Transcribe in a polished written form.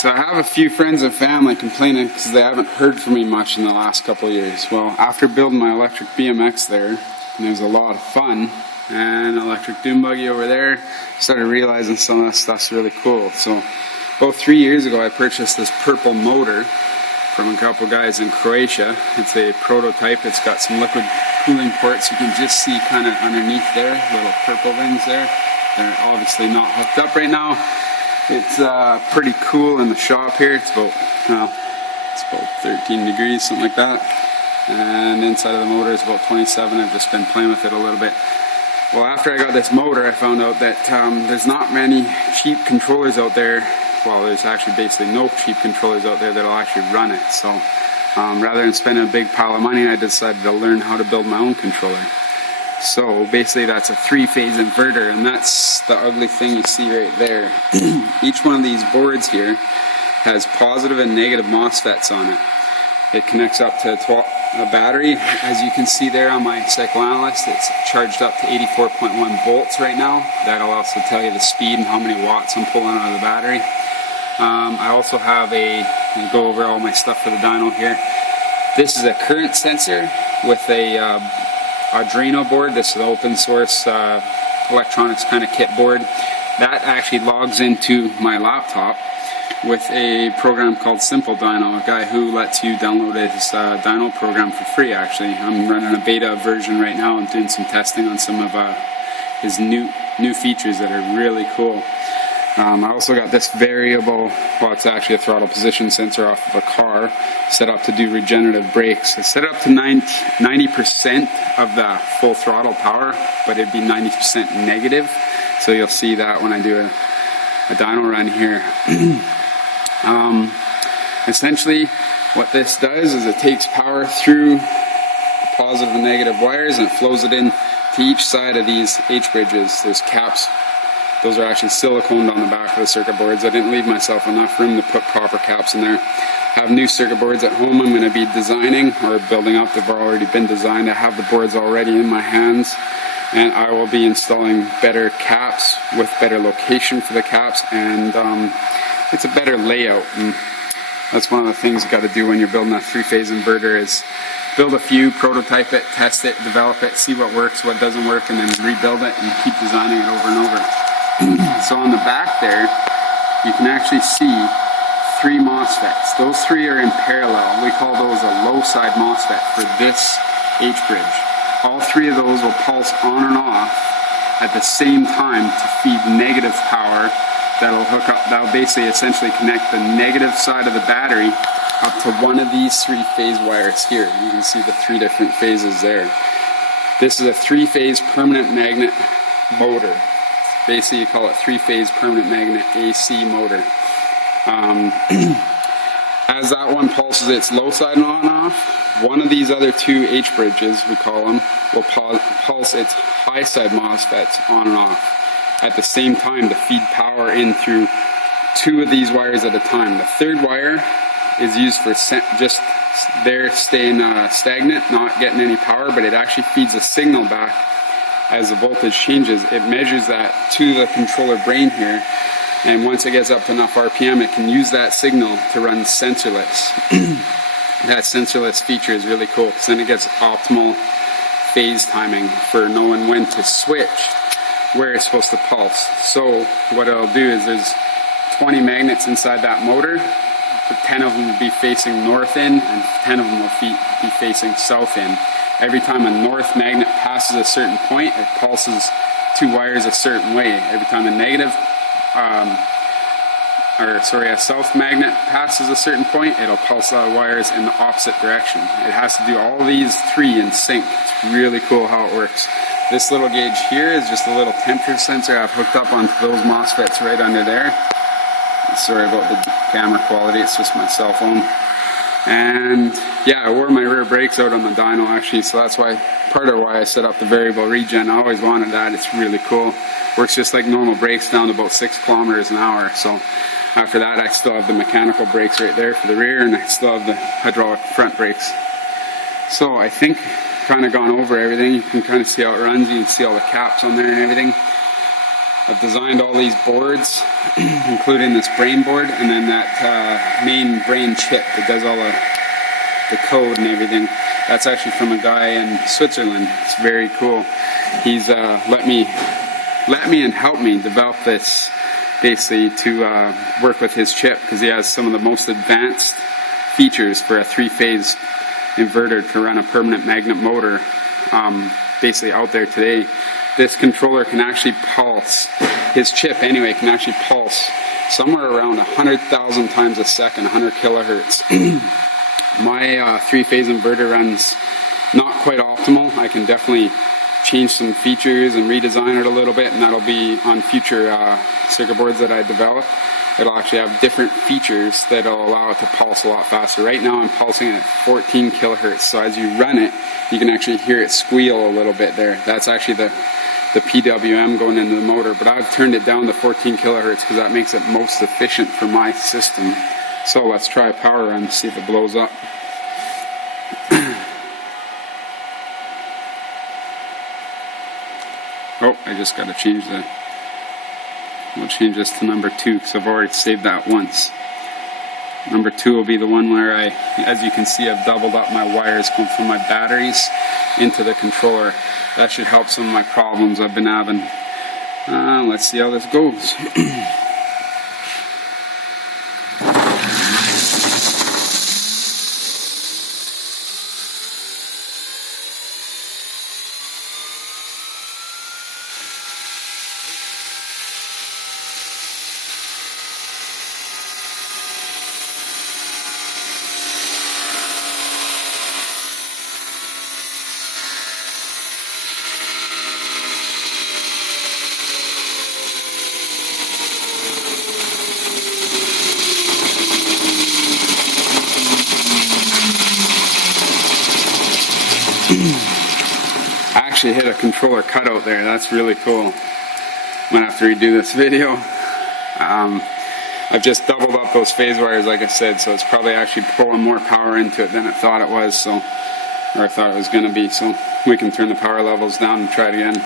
So I have a few friends and family complaining because they haven't heard from me much in the last couple of years. Well, after building my electric BMX there, and it was a lot of fun, and electric dune buggy over there, started realizing some of that stuff's really cool. So about 3 years ago, I purchased this purple motor from a couple guys in Croatia. It's a prototype. It's got some liquid cooling ports. You can just see kind of underneath there, little purple things there. They're obviously not hooked up right now. It's pretty cool in the shop here. It's about 13 degrees, something like that. And inside of the motor is about 27. I've just been playing with it a little bit. Well, after I got this motor, I found out that there's not many cheap controllers out there. Well, there's actually basically no cheap controllers out there that'll actually run it. So rather than spending a big pile of money, I decided to learn how to build my own controller. So basically that's a 3-phase inverter, and that's the ugly thing you see right there. Each one of these boards here has positive and negative MOSFETs on it. It connects up to a battery. As you can see there on my Cycloanalyst, it's charged up to 84.1 volts right now. That'll also tell you the speed and how many watts I'm pulling out of the battery. I also have I'll go over all my stuff for the dyno here. This is a current sensor with a Arduino board. This is an open source electronics kind of kit board. That actually logs into my laptop with a program called Simple Dyno, a guy who lets you download his dyno program for free actually. I'm running a beta version right now and doing some testing on some of his new features that are really cool. I also got this variable, well, it's actually a throttle position sensor off of a car, set up to do regenerative brakes. It's set up to 90% of the full throttle power, but it'd be 90% negative. So you'll see that when I do a dyno run here. Essentially, what this does is it takes power through the positive and negative wires and it flows it in to each side of these H-bridges. There's caps. Those are actually siliconed on the back of the circuit boards. I didn't leave myself enough room to put proper caps in there. I have new circuit boards at home I'm going to be designing or building up. They've already been designed. I have the boards already in my hands, and I will be installing better caps with better location for the caps, and it's a better layout. And that's one of the things you got to do when you're building a 3-phase inverter is build a few, prototype it, test it, develop it, see what works, what doesn't work, and then rebuild it and keep designing it over and over. So on the back there, you can actually see 3 MOSFETs. Those 3 are in parallel. We call those a low side MOSFET for this H-bridge. All 3 of those will pulse on and off at the same time to feed negative power that'll hook up, that'll basically essentially connect the negative side of the battery up to one of these 3-phase wires here. You can see the 3 different phases there. This is a 3-phase permanent magnet motor. Basically, you call it 3-phase permanent magnet AC motor. As that one pulses its low side on and off, one of these other 2 H-bridges, we call them, will pulse its high side MOSFETs on and off at the same time to feed power in through 2 of these wires at a time. The 3rd wire is used for just there staying stagnant, not getting any power, but it actually feeds a signal back as the voltage changes. It measures that to the controller brain here, and once it gets up to enough RPM, it can use that signal to run sensorless. That sensorless feature is really cool because then it gets optimal phase timing for knowing when to switch where it's supposed to pulse. So what it'll do is there's 20 magnets inside that motor, but 10 of them will be facing north in and 10 of them will be facing south in. Every time a north magnet passes a certain point, it pulses 2 wires a certain way. Every time a south magnet passes a certain point, it'll pulse the wires in the opposite direction. It has to do all these 3 in sync. It's really cool how it works. This little gauge here is just a little temperature sensor I've hooked up onto those MOSFETs right under there. Sorry about the camera quality, it's just my cell phone. And yeah, I wore my rear brakes out on the dyno actually, so that's part of why I set up the variable regen. I always wanted that. It's really cool. Works just like normal brakes down to about 6 kilometers an hour. So after that, I still have the mechanical brakes right there for the rear, and I still have the hydraulic front brakes. So I think kind of gone over everything. You can kind of see how it runs. You can see all the caps on there and everything. I've designed all these boards, including this brain board, and then that main brain chip that does all the code and everything. That's actually from a guy in Switzerland. It's very cool. He's let me and help me develop this basically to work with his chip, because he has some of the most advanced features for a 3-phase inverter to run a permanent magnet motor basically out there today. This controller can actually pulse, his chip anyway can actually pulse somewhere around 100,000 times a second, 100 kilohertz. My 3-phase inverter runs not quite optimal. I can definitely change some features and redesign it a little bit, and that'll be on future circuit boards that I develop. It'll actually have different features that'll allow it to pulse a lot faster. Right now I'm pulsing at 14 kilohertz, so as you run it, you can actually hear it squeal a little bit there. That's actually the PWM going into the motor, but I've turned it down to 14 kilohertz because that makes it most efficient for my system. So let's try a power run to see if it blows up. Oh, I just got to change we'll change this to number 2 because I've already saved that once. Number 2 will be the one where as you can see, I've doubled up my wires going from my batteries into the controller. That should help some of my problems I've been having. Let's see how this goes. I actually hit a controller cutout there. That's really cool. I'm gonna have to redo this video. I've just doubled up those phase wires, like I said, so it's probably actually pulling more power into it than it thought it was, or I thought it was gonna be. So we can turn the power levels down and try it again.